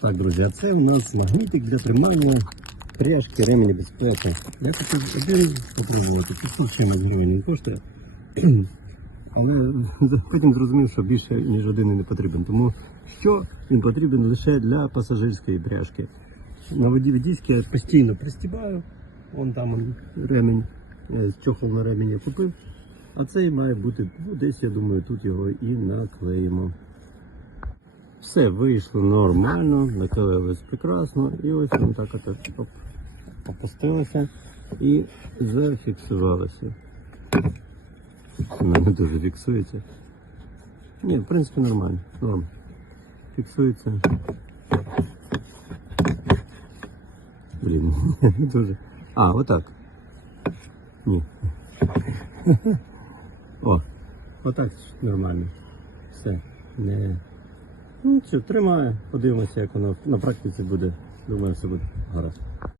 Так, друзі, це у нас магнітик для тримання пряжки ремені безпеки. Я купив один попробувати, 500 чимось гривень коштує. Але потім зрозумів, що більше ніж один не потрібен. Тому що він потрібен лише для пасажирської пряжки. На воді водійській я постійно пристібаю. Вон там ремень, е, чохол на ремінь я купив. А цей має бути, ну, десь, я думаю, тут його і наклеїмо. Все вийшло нормально, наклеїлось прекрасно, і ось він так от оп, опустилося і зафіксувалося. Мене дуже фіксується. Ні, в принципі нормально. Норм. Фіксується. Блін, не дуже. А, отак. Ні. О, отак нормально. Все. Не. Ну, що, тримає, подивимося, як воно на практиці буде. Думаю, все буде гаразд.